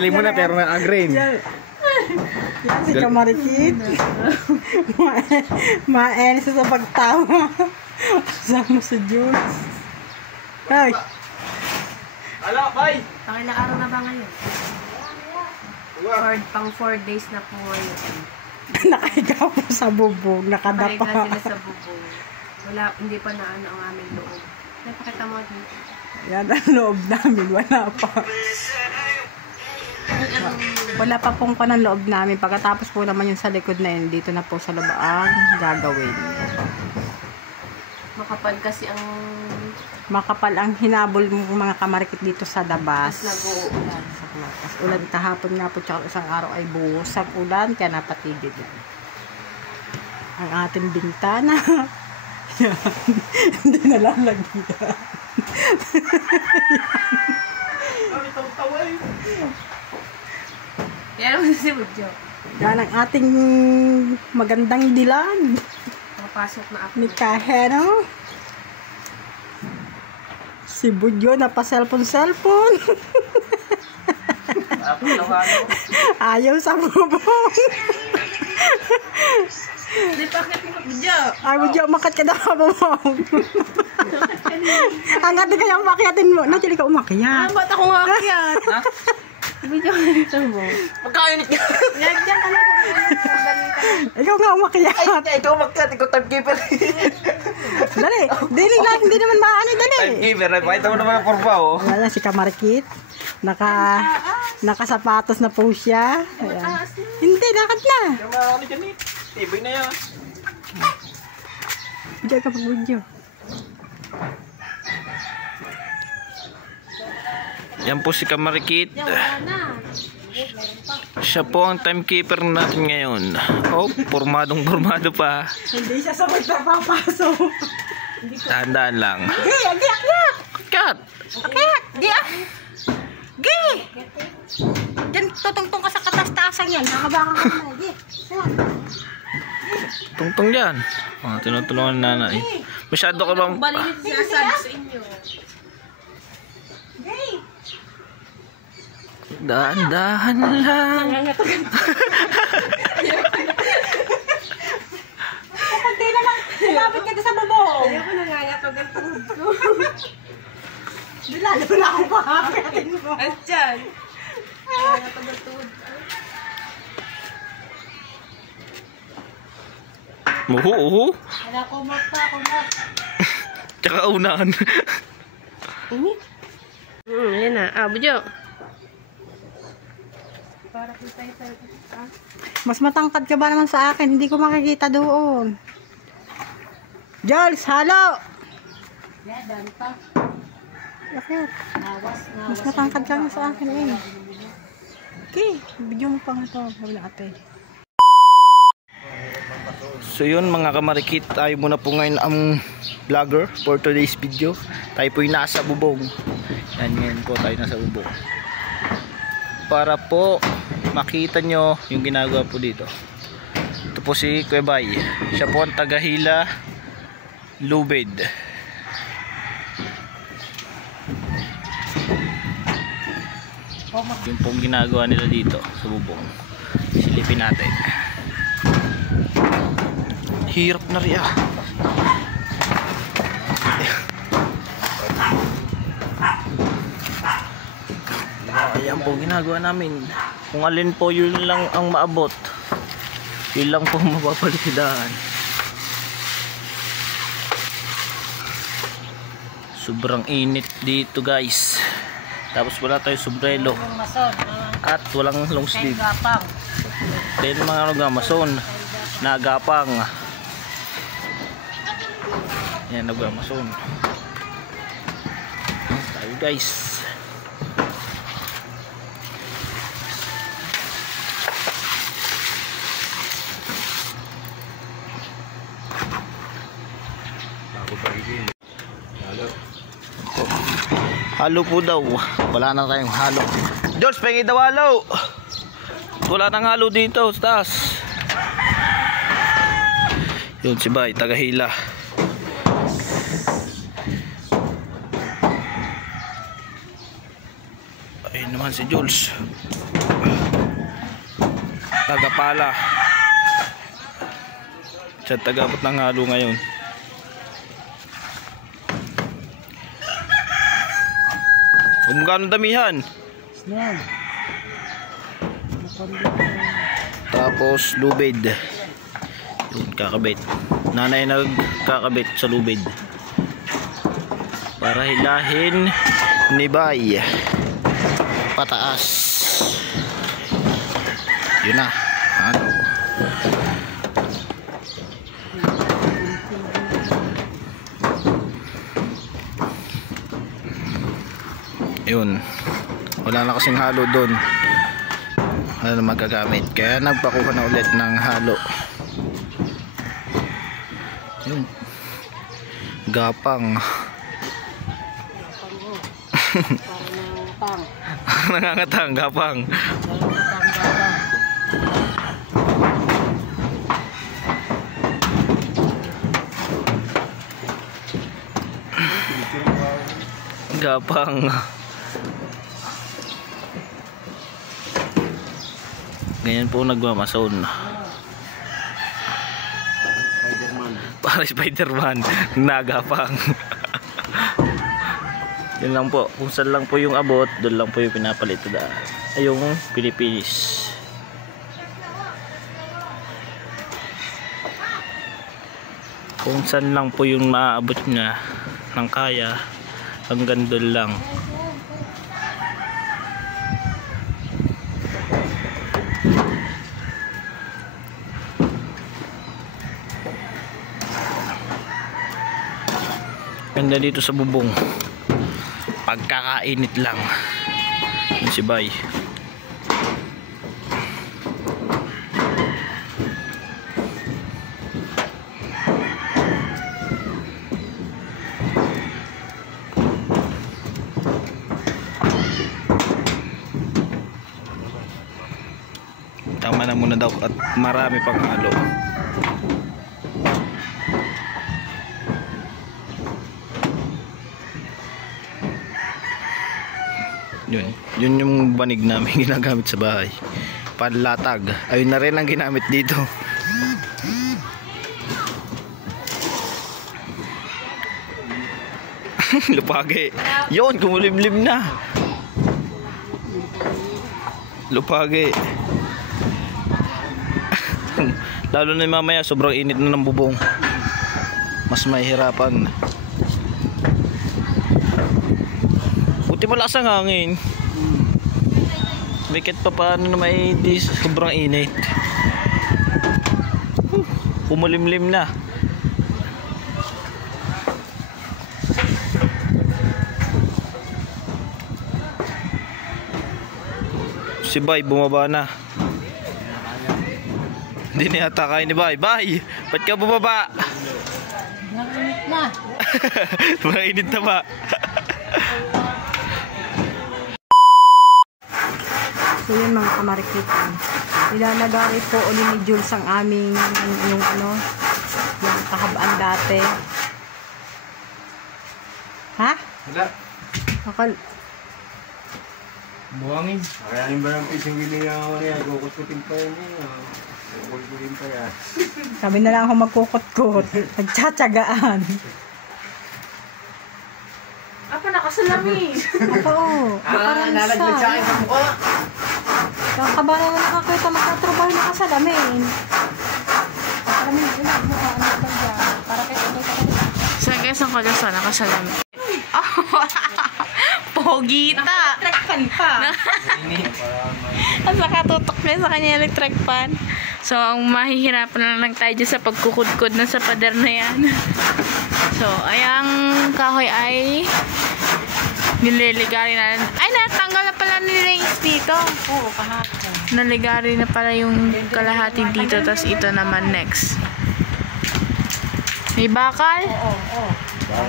Feeling mo na pero na-agree. Yan si Kamarikit. Maenis sa pagtawa. Sama si Jules. Ay. Hala, bye! Pakilang araw na ba ngayon? Pang 4 days na po ngayon. Nakahiga po sa bubong. Nakadapa. Nakahiga sila sa bubong. Wala, hindi pa na ano ang aming loob. Napakita mo dito. Yan ang loob namin. Wala pa. Wala pa pong panang-loob namin. Pagkatapos po naman yung sa likod na yun, dito na po sa loob ang gagawin. Makapal ang hinabol mo mga kamarikit dito sa dabas. Mas nag-uulan. Tapos ulan kahapon nga po, tsaka isang araw ay buhos ang ulan, kaya napatigil yan. Ang ating bintana. Yan. Hindi nalalagyan. Yan ang si Budyo. Yan ang ating magandang dilag. Makapasok na ako. Ni Kaheno. Si Budyo na pa cellphone. Ayaw sa bubong. Hindi pa akit mo Budyo. Ay, Budyo, umakat ka na sa bubong. Ang ate kaya umakyatin mo. Natili ka umakyat. Ba't ako nga akyat? Ha? Budyo ka dito mo. Magkainit ka! Nagyan ka na po. Ikaw nga umakyat. Ay, ikaw magkat, ikaw timekeeper. Dali, dinig lang, hindi naman maano, dali. Timekeeper, pakita mo naman ang purba, oh. Wala si Kamarikit. Nakasapatos na po siya. Ayan. Hindi, lakad na. Yung mga ano dyan eh. Tibay na yan. Budyo ka pag Budyo. Yan po si Kamarikit. Siya po ang timekeeper natin ngayon. Oh, pormadong pa. Hindi siya sabay na papasok. Dahan-dahan lang. Gi, akyat. Kat! Akyat, gi. Gi. Diyan, tutungtong ka sa katas-tasan yan. Nakabakan ka na, gi. Tungtong dyan. Oh, tinutulungan na nanay. Masyado ka bang... Balinit siya sabi sa inyo. Gi. Dahan-dahan lang. Kunti na lang. Lumapit ka sa bubong. Ayoko na nga pag ang tuhod ko. Lalo na akong pakakatin mo. At dyan. Nga pag ang tuhod ko. Uhu. Kaya kumat. Tsaka unahan. Init. Yan na. Budyo. Para kita tayo. Mas matangkad ka ba naman sa akin? Hindi ko makikita doon. Jules, halo! Bakit? Mas matangkad ka nga sa akin eh. Okay, video mo pa nga ito. Wala ate. So yun mga kamarikit, tayo muna po ngayon ang vlogger for today's video. Tayo po'y nasa bubong. Yan, ngayon po tayo nasa bubong. Para po makita nyo yung ginagawa po dito. Ito po si Kuya Bay. Siya po ang tagahila lubid. Yung pong ginagawa nila dito sa bubong. Silipin natin. Hirap na rin ah. Ayan po ginagawa namin. Kung alin po yun lang ang maabot, yun lang po mapapalisidahan. Sobrang init dito guys. Tapos wala tayong sombrero at walang long sleeve. Then mga nagamason, nagapang. Yan, nagamason tayo guys. Halo po daw. Wala na tayong halo. George, pengi daw halo. Wala nang halo dito sa taas. Yun si Bay, tagahila. Ayun naman si Jules. tagapala. Siya tagapot ng halo ngayon. Kung magkano damihan. Tapos lubid. Yun, kakabit. Nanay nagkakabit sa lubid para hilahin ni Bay pataas. Yun na. Ano? Yun. Wala na kasing halo doon. Wala na magagamit. Kaya nagpakuha na ulit ng halo. Yun. Gapang. Nangangatang gapang. Gapang. Ganyan po nagmamason. Para Spider-Man. Nagapang. Yun lang po. Kung saan lang po yung abot, doon lang po yung pinapalit. Ay yung Pilipinas. Kung saan lang po yung maaabot niya ng kaya, hanggang doon lang. Ganda dito sa bubong. Pagkakainit lang. Yun si Bay. Tama na muna daw at marami pang halo. Yun yung banig namin ginagamit sa bahay. Panlatag. Ayun na rin ang ginamit dito. Lupage. Yun, kumulimlim na. Lupage. Lalo na mamaya sobrang init na ng bubong. Mas mahihirapan. Buti malakas ang hangin. Bakit pa paano na may sobrang init. Kumulimlim na. Si Bay bumaba na. Hindi na yata kain ni Bay. Bay! Ba't ka bumaba? Nainit na. Mainit na ba? So yun mga kamarikitan. Ilalagay po uli ni Jules ang aming yung ano, yung kahabaan dati. Ha? Wala. Akal. Buhangin. Maraming ba ng pisang gilingan ako niya? Kukutin pa yan niya. Kukutin pa yan. Sabi na lang ako magkukot-kot. Nagtsatsagaan. Apa nakasalami? Ako, Nalaglag sa akin sa mukha. kakaba na nakakita magkatrabaho na kasalamin. Kasalamin, mukha, ano ba dyan? Para kayo Saan kayo sa kagasa nakasalami? Pogita! Track fan pa. At nakatutok niya sa kanya electric fan. So, ang mahihirapan na lang tayo dyan sa pagkukudkod na sa pader na yan. So, ayang kahoy ay nililigari na. Ay, natanggal na pala nila yung dito. Oo, kahapon. Naligari na pala yung kalahati dito. Tapos ito naman next. May bakal? Oo.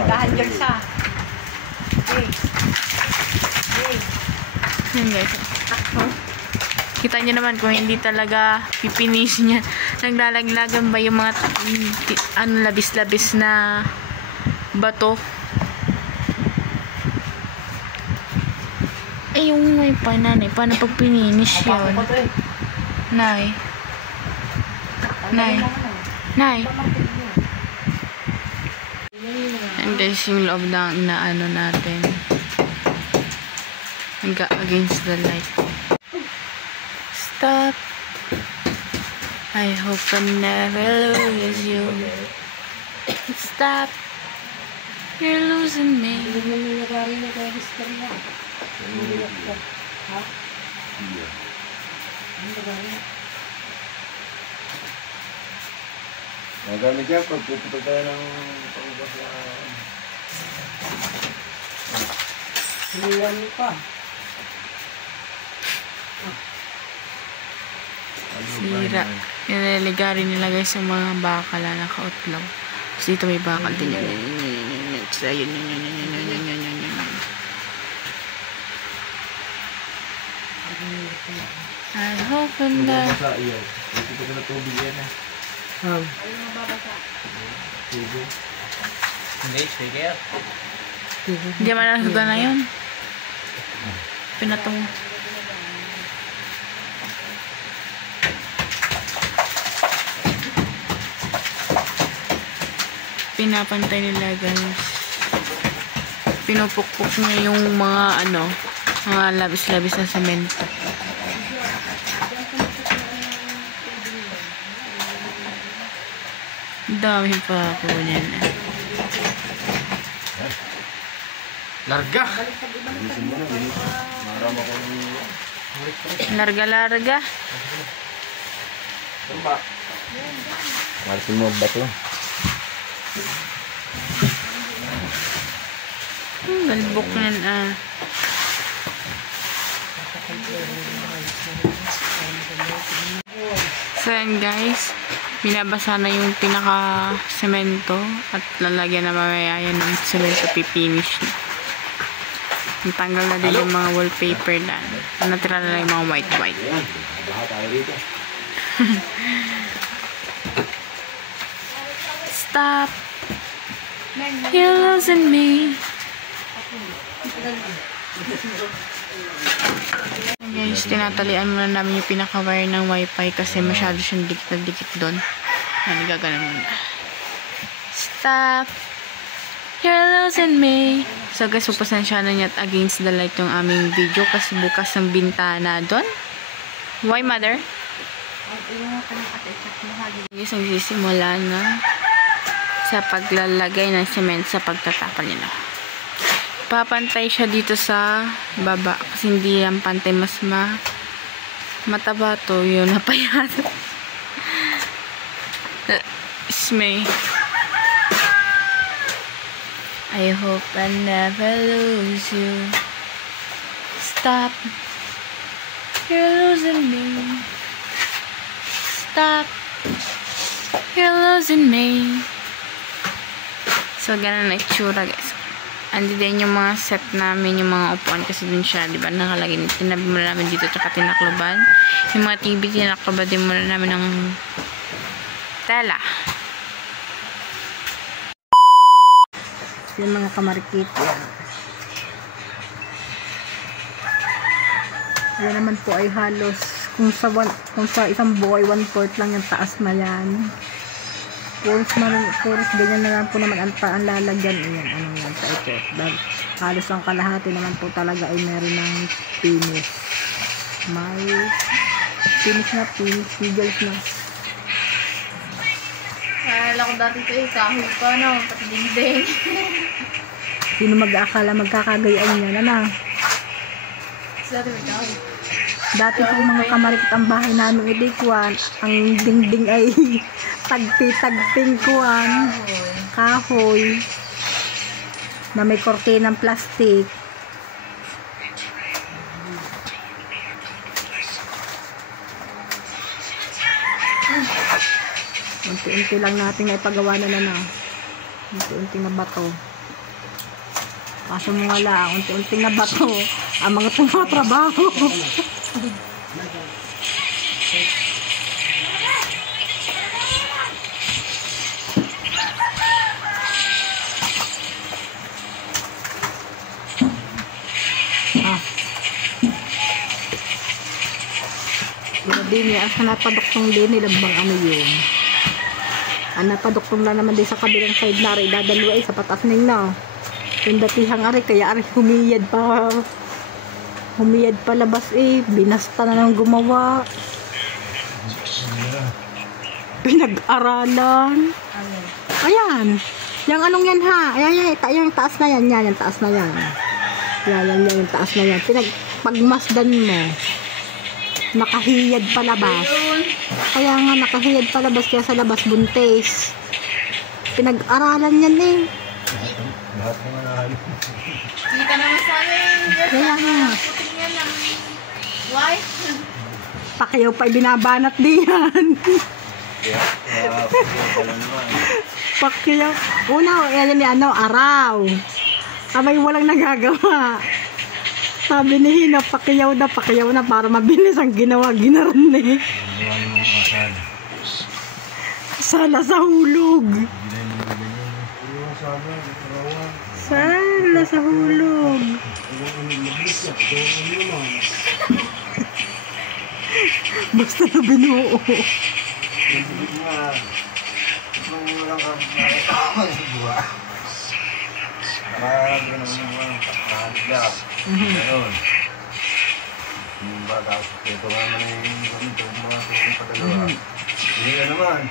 Dahan dyan siya. Okay. Yan guys. Kita nyo naman kung hindi talaga pipinis niya. Naglalaglagan ba yung mga ano, labis-labis na bato. Ay, yung may pananay. Paano pag pininis yun? Nay. Nay. Nay. And guys, yung loob na inaano natin. Against the light. Stop. I hope I never lose you. Stop. You're losing me. Nagamit yan pag pupunta tayo ng pangubas na... Hiniwan pa. Sira. Nilaligari nila guys yung mga bakal na naka-outlaw. Tapos dito may bakal din yun. I hope in the... Mababasa iyo. Dito ka na tubig yan eh. Tubig. Hindi, sige. Hindi man nasuga na yun. Pinatong. Pinapantay nila guys. Pinupukpuk niya yung mga ano, mga labis-labis na semento. Dami pa ako niyan. Larga. Larga-larga. Marisin mo ba ito? Galbok na So yan guys, binabasa na yung pinaka semento at lalagyan na mamaya yan ng semento, pipinish na. Natanggal na din yung mga wallpaper na. Natira na lang yung mga white. Stop. You're losing me. Guys, tinatalian muna namin yung pinaka-wire ng wifi kasi masyado siyang dikit doon. Yan, gaganon muna. Stop. You're losing me. So guys, pasensya na niya at against the light yung aming video kasi bukas ng bintana doon. Why, mother? Guys, nagsisimula na sa paglalagay ng cement sa pagtatapal nila. Papantay siya dito sa baba kasi hindi yan pantay, mas mataba to yun, napayat. Ismay. I hope I never lose you. Stop. You're losing me. Stop. You're losing me. So, ganun na itsura guys. Andi din yung mga set namin, yung mga upuan kasi dun siya, diba, nakalagay. Tinabi muna namin dito, tsaka tinakloban. Yung mga TV, tinakloban din muna namin ng tela. Yung mga kamarikit. Yan naman po ay halos kung sa isang buo ay 1/4 lang yung taas na yan. Puros ganyan na lang po naman ang lalagyan. Ayan, ano yan sa ito. Halos ang kalahati naman po talaga ay meron ng finish. May finish, figures na. Kala ko dati ito kahoy pa, no? Pati dingding. Sino mag-aakala magkakagayaan yan, ano? Dati may kahoy. Dati po mga kamarikit ang bahay namin idikwan. Ang dingding ay tagpi-tagping kuwan. Kahoy. Na may kortinang plastic. Unti-unti lang natin ay pagawa na na. Unti-unti na bato. Kaso mo wala, unti-unti na bato. Ang mga tumatrabaho. Grabe niya, ang napadoktong din nila bang ano yun. Napadukong na naman din sa kabilang side na rin. Dadalwa sa patas ning na. Yung datihang ari, kaya ari humiyad pa. Humiyad pa labas eh. Binasta na nang gumawa. Pinag-aralan. Ayan. Yang anong yan ha? Ayan, yung taas na yan. Yan, yung taas na yan. Yan, yung taas na yan. Pagmasdan mo. Nakahiyad palabas. Kaya nga nakahiyad palabas, kaya sa labas buntis. Pinag-aralan yan eh. Lahat ng nanahali. Kita naman sa amin. Kaya nga. Puting yan lang. Why? Pakiyaw pa binabanat diyan. Pakiyaw. Una, yan ni ano, araw. Abay walang nagagawa. Sabi ni Hina, pakiyaw na para mabilis ang ginawa, ginaran eh. Sala sa hulog. Sala sa hulog. Basta na binuo. Meron. Tapos ito naman yung ganito, mga padalawa. Hindi ka naman.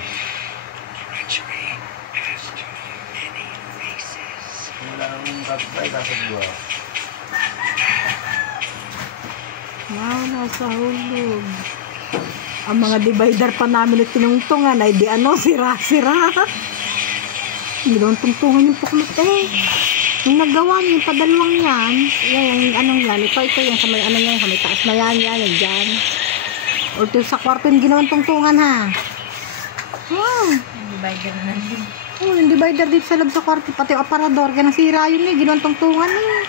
Wala nang kapitay, kasagwa. Nasa hulog. Ang mga divider pa namin at tinungtungan ay di ano, sira-sira. Hindi naman tungtungan yung pukmat eh. Yung nagawa niyo, yung padalawang yan, yung anong yan, ito yan, sa may ano yan, sa may taas na yan, yan dyan. O ito sa kwarto yung ginawang tungtungan ha. Divider na din. Yung divider dito sa loob sa kwarto, pati yung aparador, kaya nasira yun eh, ginawang tungtungan eh.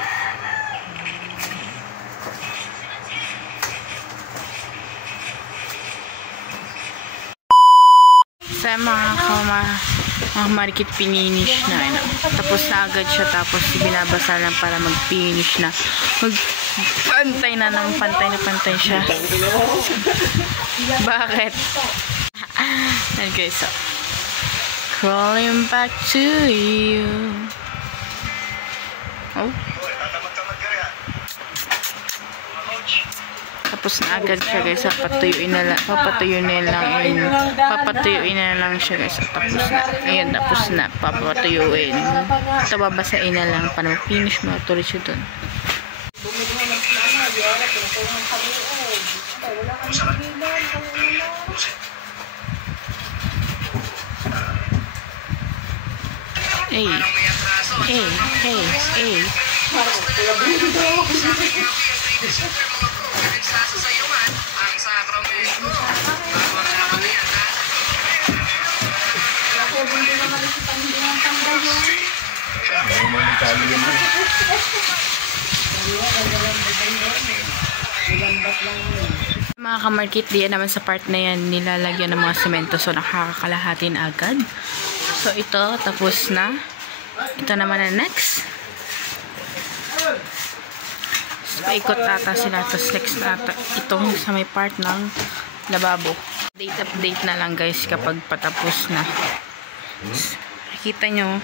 Sa mga marikit pininish na ano. Tapos na agad siya, tapos binabasa lang para mag-finish na. Pantay na siya. Bakit? Okay, so crawling back to you. Oh. Tapos na agad siya guys, papatuyuin na lang siya guys. Tapos na, ayun, tapos na, papatuyuin. Ito babasain na lang para mag-finish mo, tuloy siya dun. Mga kamarkit, diyan naman sa part na yan nilalagyan ng mga semento, so nakakakalahatin agad. So ito tapos na. Ito naman na next. So paikot ata sila, tapos next ata itong sa may part ng lababo. Update na lang guys kapag patapos na. Nakita nyo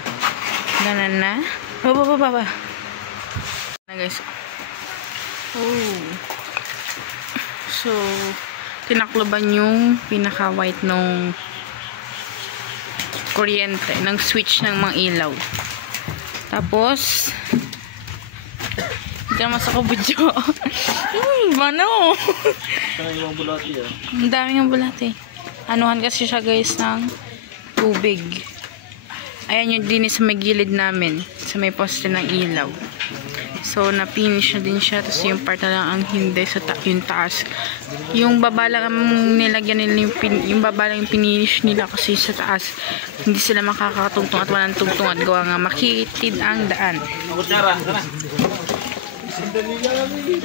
ganan na. Baba na guys. Oh. So tinakloban yung pinaka white nung kuryente, ng switch ng mga ilaw. Tapos hindi naman sa kabudyo. Mano? Ang daming ang bulate. Anuhan kasi siya guys ng tubig. Ayan yung dinis sa may gilid namin, sa may poste ng ilaw. So na-finish na din siya. Tapos yung part na lang ang hindi sa yung taas. Yung baba lang ang nilagyan nila, yung baba lang yung pininish nila kasi sa taas hindi sila makakatungtong at walang tungtong at gawa nga makitid ang daan.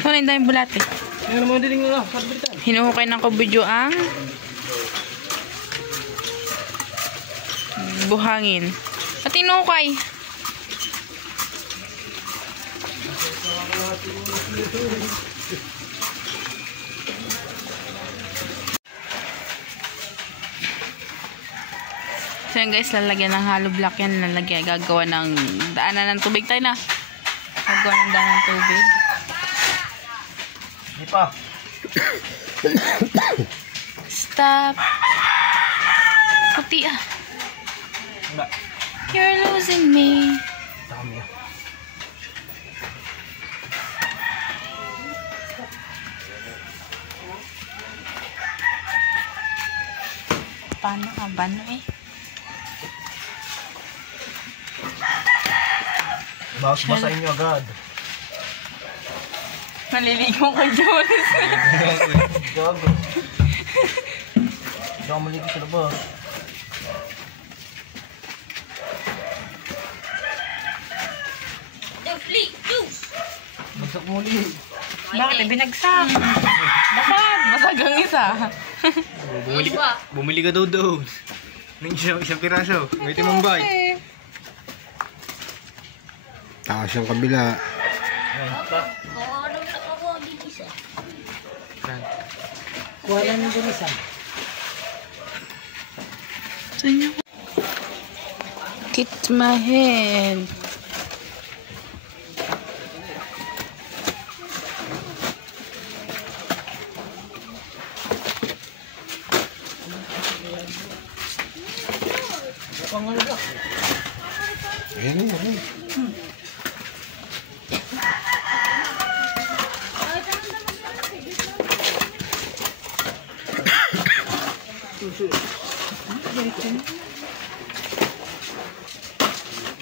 Ano yung daming bulate? Hinuhukay ng kabudyo ang buhangin. At hinukay. So yan guys, lalagyan ng hollow block yan. Lalagyan, gagawa ng daanan ng tubig tayo na. Gagawa ng daanan ng tubig. Hindi pa. Stop. Puti ah. You're losing me. Dami ah. Paano ka? Bano eh? Basa inyo agad. Maliligo ka dyan. Gago. Hindi ako maligo sa labas. Bagsak muli. Bakit? Binagsak. Basag. Basag ang isa. Bumili ka daw doon. Ng isang piraso. May timambay. Taas yung kabila. Wala na din isa. Get my head. Ayan na yan.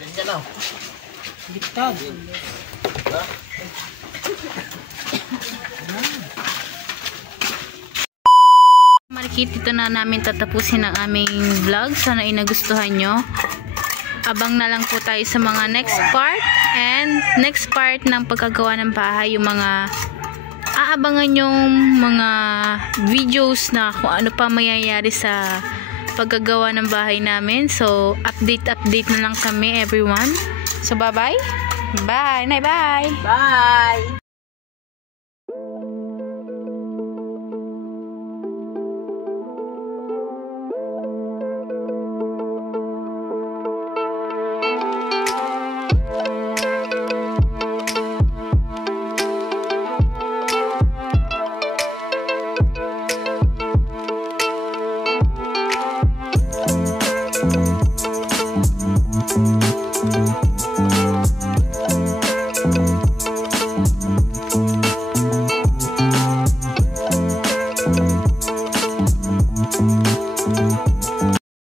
Ganyan na. Biktad. Marikit, dito na namin tatapusin ang aming vlog. Sana ay nagustuhan nyo. Abang na lang po tayo sa mga next part. And next part ng pagkagawa ng bahay, yung mga aabangan yung mga videos na kung ano pa mayayari sa paggagawa ng bahay namin. So, update na lang kami everyone. So, bye-bye. Bye. Bye. Bye!